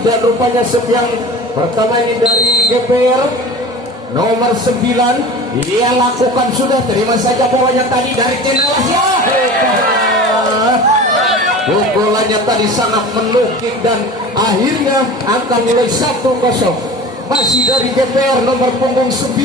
dan rupanya set yang pertama ini dari GPR nomor 9. Dia lakukan sudah, terima saja bolanya tadi dari Cenderawasih. Pukulannya tadi sangat menukik dan akhirnya angka mulai 1-0 masih dari GPR nomor punggung 9.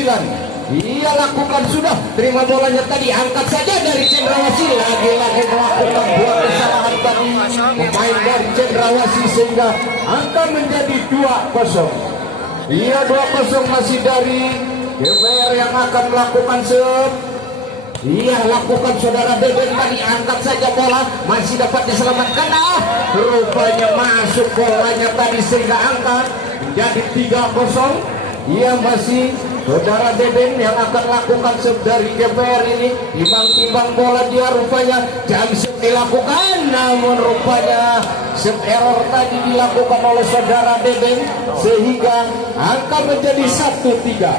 Ia lakukan sudah, terima bolanya tadi, angkat saja dari Cenderawasih, lagi-lagi melakukan buat kesalahan tadi pemain dari Cenderawasih sehingga angka menjadi 2-0. Ia 2-0 masih dari GPR yang akan melakukan set. Ia lakukan saudara Deden tadi, angkat saja bola, masih dapat diselamatkan. Rupanya masuk bolanya tadi sehingga angkat menjadi 3-0. Ia masih saudara Deden yang akan lakukan set dari GPR ini. Timbang-timbang bola dia rupanya jam set dilakukan, namun rupanya set error tadi dilakukan oleh saudara Deden sehingga angka menjadi 1-3.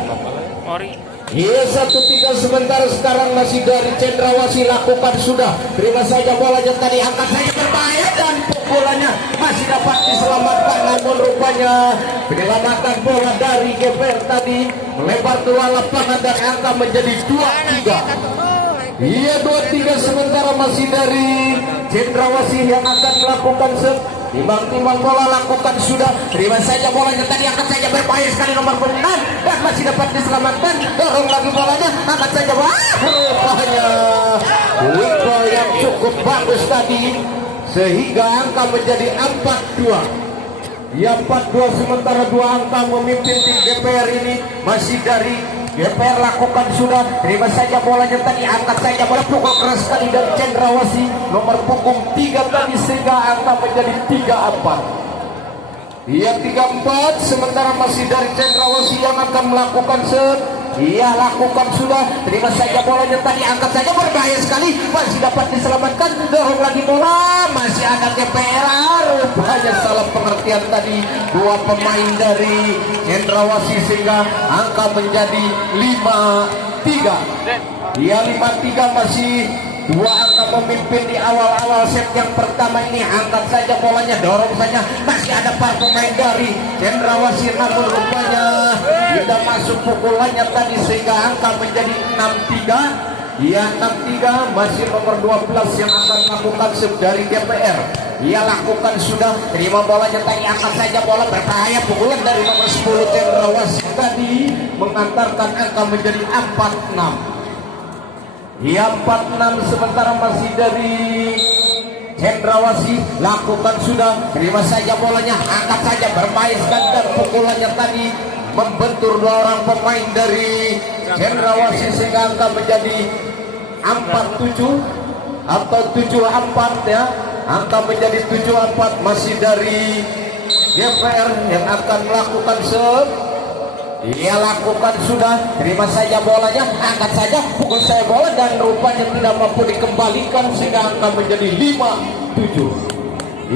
Iya 1-3 sementara sekarang masih dari Cenderawasih lakukan sudah, terima saja bolanya tadi, angkat saja berbahaya dan pukulannya masih dapat diselamatkan, namun rupanya penyelamatan bola dari GPR tadi melebar keluar lapangan dan angka menjadi 2-3. Iya 2-3 sementara masih dari Cenderawasih yang akan melakukan set. Timbang-timbang bola lakukan sudah, terima saja bolanya tadi, angkat saja berbahaya sekali nomor 6 dan masih dapat diselamatkan, dorong lagi bolanya, angkat saja. Rupanya Wiko yang cukup bagus tadi sehingga angka menjadi 4-2. Ya 4-2 sementara 2 angka memimpin tim GPR ini masih dari GPR lakukan sudah, terima saja bolanya tadi, angkat saja bola, pukul keras sekali dari Cenderawasih nomor punggung 3 tadi sehingga angka menjadi 3-4. Ia 3-4 sementara masih dari Cenderawasih yang akan melakukan set. Ia lakukan sudah, terima saja bolanya tadi, angkat saja berbahaya sekali, masih dapat diselamatkan, dorong lagi bola, masih ada GPR. Rupanya salah pengertian tadi dua pemain dari Cenderawasih sehingga angka menjadi 5-3. Ia 5-3 masih 2 angka memimpin di awal-awal set yang pertama ini. Angkat saja bolanya, dorong saja, masih ada para pemain dari Cenderawasih, namun rupanya tidak masuk pukulannya tadi sehingga angka menjadi 6-3. Ia 6-3 masih nomor 12 yang akan melakukan set dari GPR. Ia lakukan sudah, terima bolanya tadi, angkat saja bola, berbahaya, pukulan dari nomor 10 Cenderawasih tadi mengantarkan angka menjadi 4-6. Ia 4-6 sementara masih dari Cenderawasih lakukan sudah, terima saja bolanya, angkat saja berbahaya dan pukulannya tadi membentur 2 orang pemain dari Cenderawasih sehingga angka menjadi 4-7 atau 7-4 ya. Angka menjadi 7-4 masih dari GPR yang akan melakukan set. Ia lakukan sudah, terima saja bolanya, angkat saja, pukul saya bola dan rupanya tidak mampu dikembalikan sehingga angka menjadi 5-7.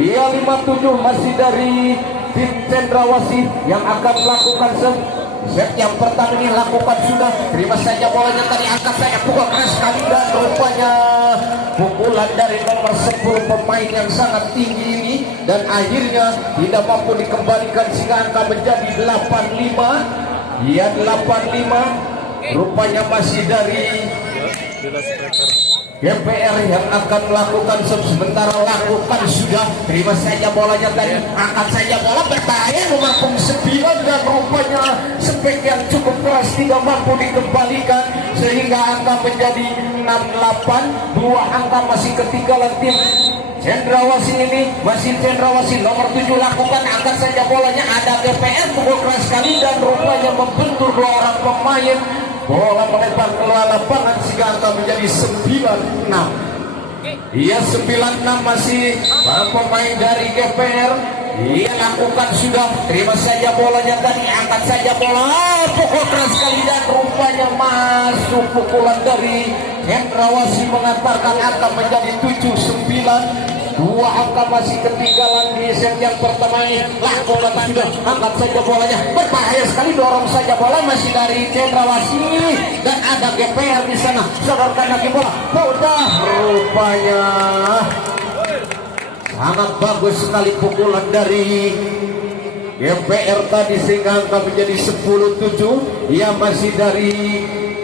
Ia 5-7 masih dari tim Cenderawasih yang akan melakukan set yang pertama ini lakukan sudah, terima saja bolanya tadi, angkat saja, pukul keras sekali dan rupanya pukulan dari nomor 10 pemain yang sangat tinggi ini dan akhirnya tidak mampu dikembalikan sehingga angka menjadi 8-5. Ia 8-5 rupanya masih dari GPR yang akan melakukan sementara lakukan sudah, terima saja bolanya tadi, angkat saja bola, berbahaya nomor 9 dan rupanya spek yang cukup keras tidak mampu dikembalikan sehingga angka menjadi 6-8. 2 angka masih ketinggalan tim Cenderawasih ini. Masih Cenderawasih nomor 7 lakukan, angkat saja bolanya, ada GPR, pukul keras sekali dan rupanya membentur 2 orang pemain, bola melebar keluar lapangan sehingga angka menjadi 9-6. Ia 9-6 masih para pemain dari GPR. Ia lakukan sudah, terima saja bolanya tadi, angkat saja bola, pukul keras sekali dan rupanya masuk pukulan dari Cenderawasih mengantarkan angka menjadi 7-9. 2 angka masih ketinggalan di set yang pertama ini. Lakukan sudah, angkat saja bolanya, berbahaya sekali, dorong saja bola masih dari Cenderawasih dan ada GPR di sana. Sodorkan lagi bola, udah rupanya sangat bagus sekali pukulan dari GPR tadi sehingga angka menjadi 10-7. Ia masih dari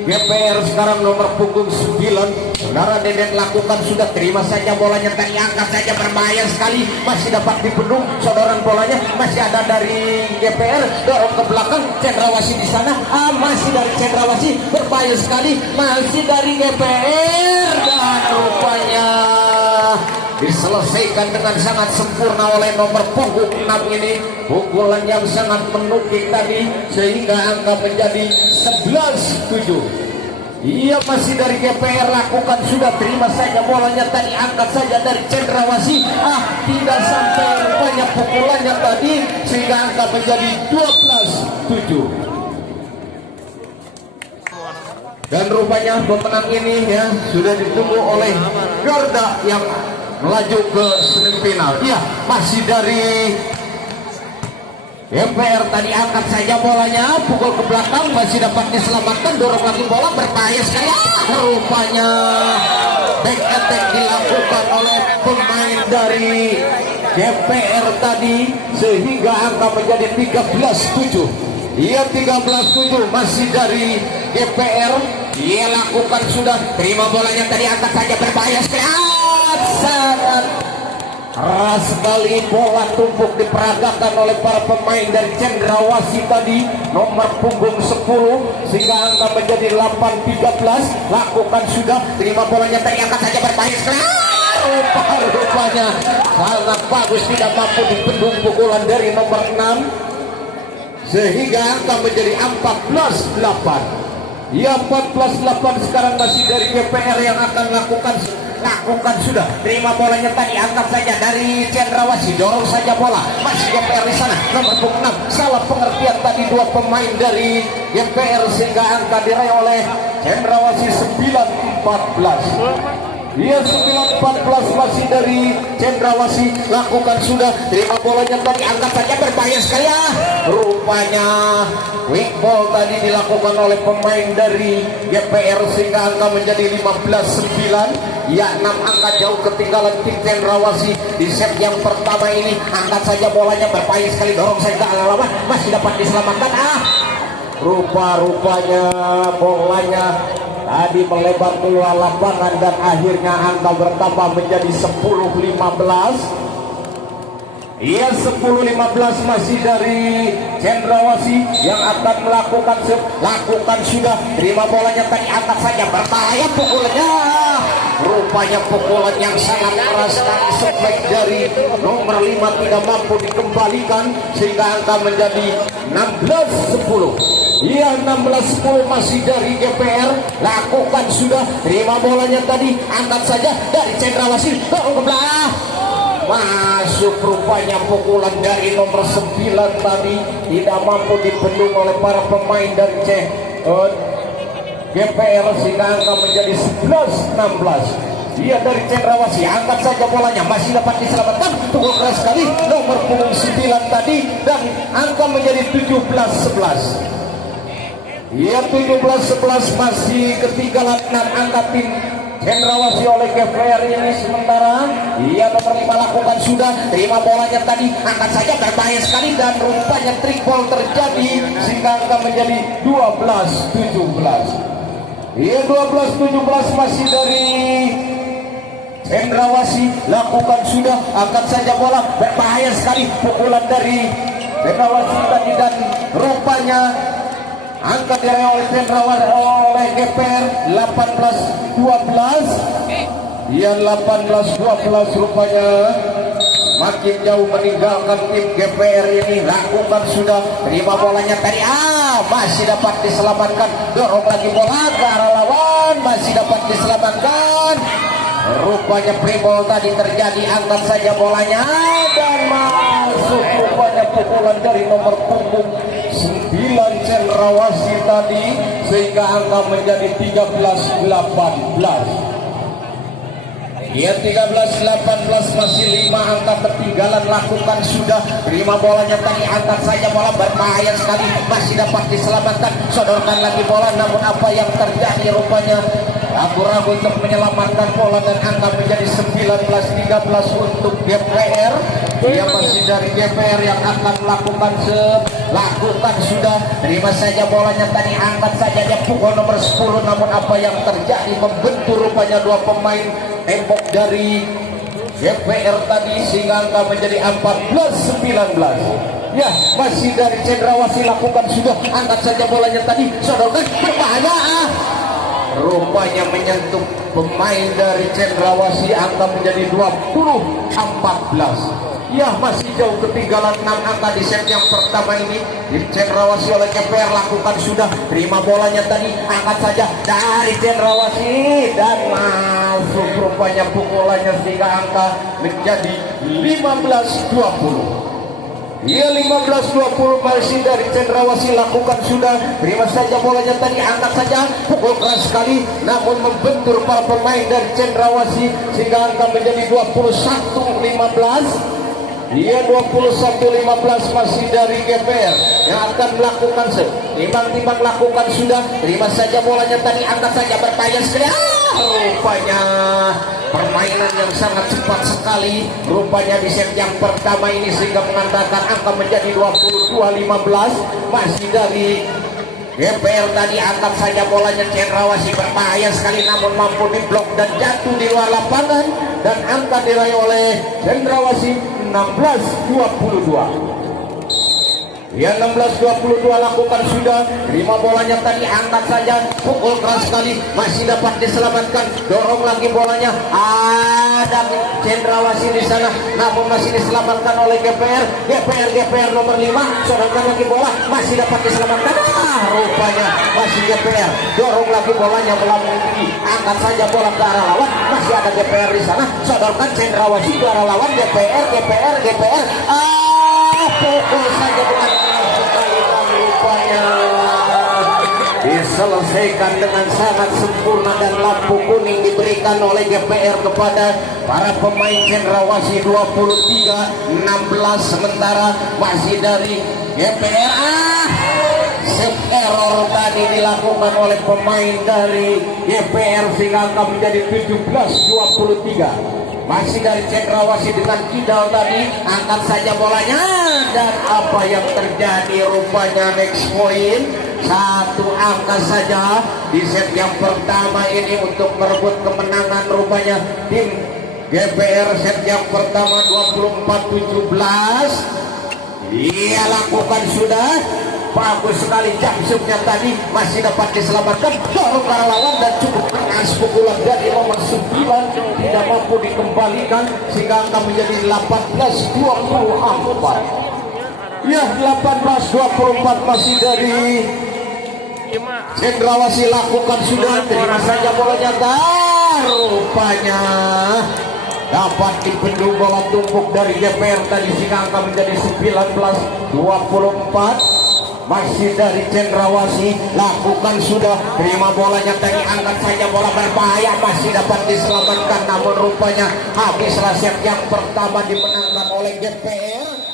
GPR sekarang nomor punggung 9. Saudara Deden lakukan sudah, terima saja bolanya tadi, angkat saja, berbahaya sekali, masih dapat dibendung. Saudara bolanya masih ada dari GPR, dorong ke belakang, Cendrawasih di sana, masih dari Cendrawasih, berbahaya sekali, masih dari GPR, dan rupanya diselesaikan dengan sangat sempurna oleh nomor punggung 6 ini. Pukulan yang sangat menukik tadi sehingga angka menjadi 11-7. Ia masih dari GPR lakukan sudah, terima saja bolanya tadi, angkat saja dari Cendrawasih, tidak sampai rupanya pukulannya tadi sehingga angka menjadi 12-7. Dan rupanya pemenang ini ya sudah ditunggu oleh Garda yang melaju ke semifinal. Iya, masih dari GPR tadi, angkat saja bolanya, pukul ke belakang, masih dapat diselamatkan, dorong lagi bola, berbahaya sekali. Rupanya back attack dilakukan oleh pemain dari GPR tadi sehingga angka menjadi 13-7. Ia 13-7 masih dari GPR. Ia lakukan sudah, terima bolanya tadi, angkat saja, berbahaya sekali. Sangat keras sekali bola tumpuk diperagakan oleh para pemain dari Cendrawasih tadi nomor punggung 10 sehingga angka menjadi 8-13. Lakukan sudah, terima bolanya tadi, angkat saja, berbahaya sekali. Rupanya sangat bagus, tidak mampu dibendung pukulan dari nomor 6 sehingga angka menjadi 14-8. Ya, 14-8 sekarang masih dari GPR yang akan lakukan sudah, terima bolanya tadi, angkat saja dari Cendrawasih, dorong saja bola, masih GPR di sana nomor 6. Salah pengertian tadi dua pemain dari GPR sehingga angka diraih oleh Cendrawasih 9-14. Ia 9-14 masih dari Cendrawasih, lakukan sudah, terima bolanya tadi, angkat saja, berbahaya sekali. Rupanya quick ball tadi dilakukan oleh pemain dari GPR sehingga angka menjadi 15-9. Ya, 6 angka jauh ketinggalan tim Cendrawasih di set yang pertama ini. Angkat saja bolanya, berbahaya sekali, dorong saja ke arah lawan, masih dapat diselamatkan. Rupanya bolanya tadi melebar keluar lapangan dan akhirnya angka bertambah menjadi 10-15. Ia 10-15 masih dari Cendrawasih yang akan melakukan sudah, terima bolanya tadi, angkat saja, berbahaya pukulannya. Rupanya pukulan yang sangat keras dari sebaik dari nomor 5 tidak mampu dikembalikan sehingga angka menjadi 16-10. Iya, 16-10 masih dari GPR, lakukan sudah, terima bolanya tadi, angkat saja dari Cendrawasih, ke belah. Masuk rupanya pukulan dari nomor 9 tadi tidak mampu dibendung oleh para pemain dari GPR sehingga angka menjadi 11-16. Dia dari Cendrawasih, angkat saja bolanya, masih dapat diselamatkan, pukul keras sekali nomor punggung 9 tadi dan angka menjadi 17-11. Ia 17-11 masih ketinggalan 6 angka tim Cendrawasih oleh GPR ini. Sementara ia nomor 5 lakukan sudah, terima bolanya tadi, angkat saja, berbahaya sekali dan rupanya triple terjadi sehingga angka menjadi 12-17. Ia 12-17 masih dari Cendrawasih, lakukan sudah, angkat saja bola, berbahaya sekali pukulan dari Cendrawasih tadi dan rupanya angkat diraih oleh Cendrawasih oleh GPR 18-12. Ia 18-12 rupanya makin jauh meninggalkan tim GPR ini. Lakukan sudah, terima bolanya tadi, masih dapat diselamatkan, dorong lagi bola ke arah lawan, masih dapat diselamatkan. Rupanya pribol tadi terjadi, angkat saja bolanya dan masuk rupanya pukulan dari nomor punggung 9 Cendrawasih tadi sehingga angka menjadi 13-18. Ia 13-18 masih 5 angka ketinggalan, lakukan sudah, terima bolanya tadi, angkat saja bola, berbahaya sekali, masih dapat diselamatkan, sodorkan lagi bola, namun apa yang terjadi rupanya ragu-ragu untuk menyelamatkan bola dan angka menjadi 19-13 untuk GPR. Dia masih dari GPR yang akan melakukan lakukan sudah, terima saja bolanya tadi, angkat saja, dia pukul nomor 10, namun apa yang terjadi membentur rupanya dua pemain tembok dari GPR tadi sehingga angka menjadi 14-19. Ya, masih dari Cendrawasih lakukan sudah, angkat saja bolanya tadi, sodorkan, berbahaya. Rupanya menyentuh pemain dari Cendrawasih, angka menjadi 20-14. Ya, masih jauh ketinggalan 6 angka di set yang pertama ini. Di Cendrawasih oleh GPR lakukan sudah, terima bolanya tadi, angkat saja dari Cendrawasih dan masuk rupanya pukulannya sehingga angka menjadi 15-20. Ya, 15-20 masih dari Cendrawasih lakukan sudah, terima saja bolanya tadi, angkat saja, pukul keras sekali namun membentur para pemain dari Cendrawasih sehingga angka menjadi 21-15. Dia 21-15 masih dari GPR yang akan melakukan timbang-timbang lakukan sudah, terima saja bolanya tadi, angkat saja, bertanya sekali. Rupanya permainan yang sangat cepat sekali rupanya di set yang pertama ini sehingga mengantarkan angka menjadi 22-15 masih dari GPR tadi. Angkat saja bolanya, Cendrawasih berbahaya sekali namun mampu diblok dan jatuh di luar lapangan dan angka diraih oleh Cendrawasih 16-22. Ya, 16-22 lakukan sudah, terima bolanya tadi, angkat saja, pukul keras sekali, masih dapat diselamatkan, dorong lagi bolanya, ada Cendrawasih di sana, namun masih diselamatkan oleh GPR nomor 5, sodorkan lagi bola, masih dapat diselamatkan, rupanya masih GPR, dorong lagi bolanya melambung tinggi, angkat saja bola ke arah lawan, masih ada GPR di sana, sodorkan Cendrawasih ke arah lawan, GPR, pukul saja dengan keras sekali dan rupanya diselesaikan dengan sangat sempurna dan lampu kuning diberikan oleh GPR kepada para pemain Cendrawasih 23-16. Sementara masih dari GPR error tadi dilakukan oleh pemain dari GPR sehingga akan menjadi 17-23. Masih dari Cendrawasih dengan kidal tadi, angkat saja bolanya dan apa yang terjadi rupanya next point, satu angka saja di set yang pertama ini untuk merebut kemenangan rupanya tim GPR. Set yang pertama 24-17 dia lakukan sudah, bagus sekali jumpshotnya tadi, masih dapat diselamatkan, dorong ke lawan dan cukup keras pukulan dari nomor 9 tidak mampu dikembalikan sehingga angka menjadi 18-24. Ya, 18-24 masih dari Cendrawasih lakukan sudah, terima saja bolanya, rupanya dapat dibendung bola tumpuk dari GPR tadi sehingga angka menjadi 19-24. Masih dari Cendrawasih lakukan sudah, terima bolanya tadi, angkat saja, bola berbahaya, masih dapat diselamatkan namun rupanya habis set yang pertama dimenangkan oleh GPR.